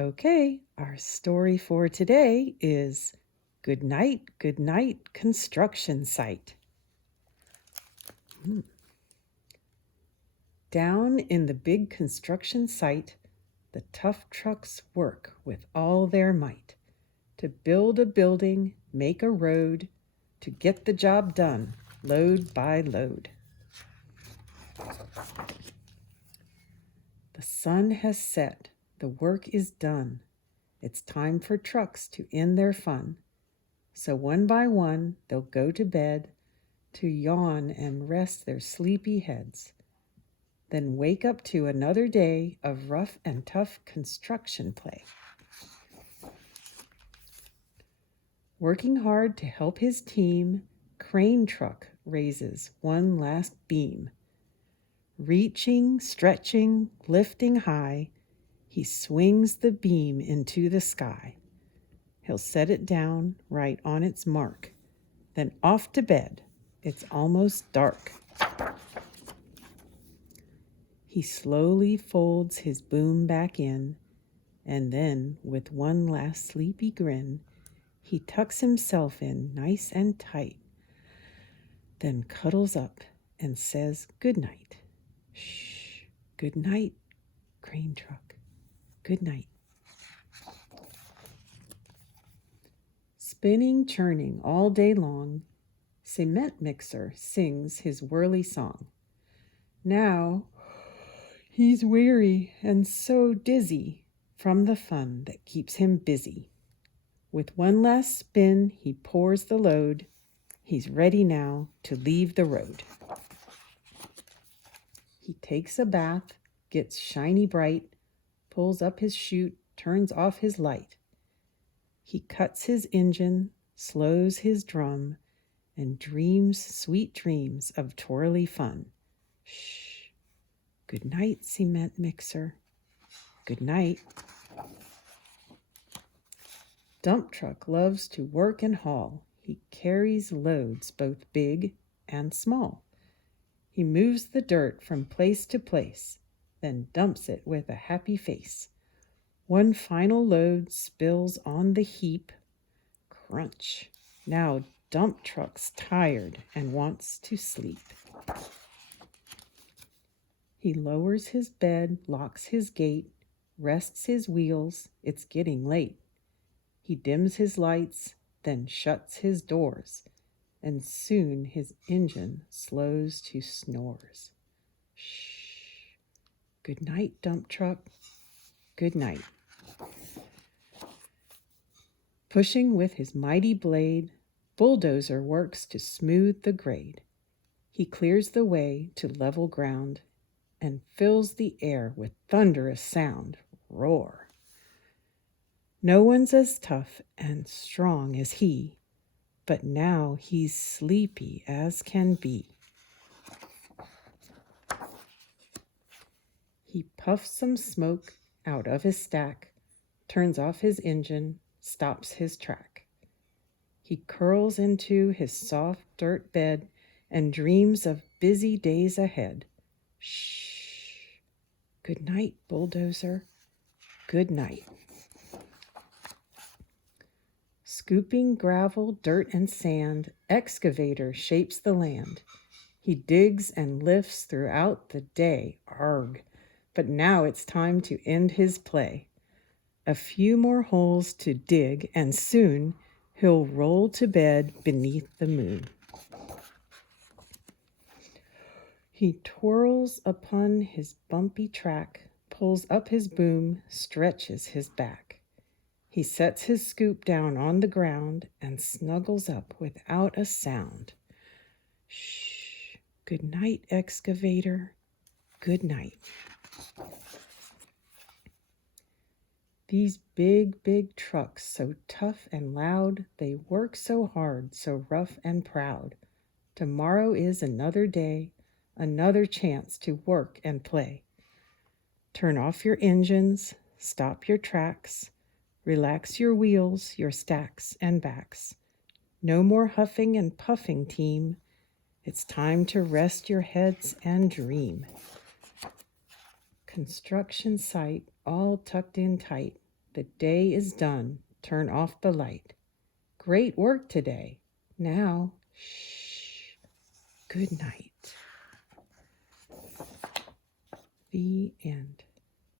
Okay, our story for today is Goodnight, Goodnight Construction Site. Down in the big construction site, the tough trucks work with all their might to build a building, make a road, to get the job done, load by load. The sun has set, the work is done. It's time for trucks to end their fun. So one by one they'll go to bed to yawn and rest their sleepy heads. Then wake up to another day of rough and tough construction play. Working hard to help his team, crane truck raises one last beam. Reaching, stretching, lifting high, he swings the beam into the sky. He'll set it down right on its mark, then off to bed. It's almost dark. He slowly folds his boom back in, and then, with one last sleepy grin, he tucks himself in nice and tight, then cuddles up and says goodnight. Shh, good night, crane truck, good night. Spinning, churning all day long, cement mixer sings his whirly song. Now he's weary and so dizzy from the fun that keeps him busy. With one last spin, he pours the load. He's ready now to leave the road. He takes a bath, gets shiny bright, pulls up his chute, turns off his light. He cuts his engine, slows his drum, and dreams sweet dreams of twirly fun. Shh. Good night, cement mixer. Good night. Dump truck loves to work and haul. He carries loads both big and small. He moves the dirt from place to place, then dumps it with a happy face. One final load spills on the heap. Crunch. Now dump truck's tired and wants to sleep. He lowers his bed, locks his gate, rests his wheels. It's getting late. He dims his lights, then shuts his doors, and soon his engine slows to snores. Shh. Good night, dump truck. Good night. Pushing with his mighty blade, bulldozer works to smooth the grade. He clears the way to level ground and fills the air with thunderous sound. Roar. No one's as tough and strong as he, but now he's sleepy as can be. He puffs some smoke out of his stack, turns off his engine, stops his track. He curls into his soft dirt bed and dreams of busy days ahead. Shh. Good night, bulldozer. Good night. Scooping gravel, dirt, and sand, excavator shapes the land. He digs and lifts throughout the day. Arg. But now it's time to end his play. A few more holes to dig, and soon he'll roll to bed beneath the moon. He twirls upon his bumpy track, pulls up his boom, stretches his back. He sets his scoop down on the ground and snuggles up without a sound. Shh. Good night, excavator. Good night. These big, big trucks, so tough and loud, they work so hard, so rough and proud. Tomorrow is another day, another chance to work and play. Turn off your engines, stop your tracks, relax your wheels, your stacks and backs. No more huffing and puffing, team. It's time to rest your heads and dream. Construction site all tucked in tight. The day is done. Turn off the light. Great work today. Now, shh. Good night. The end.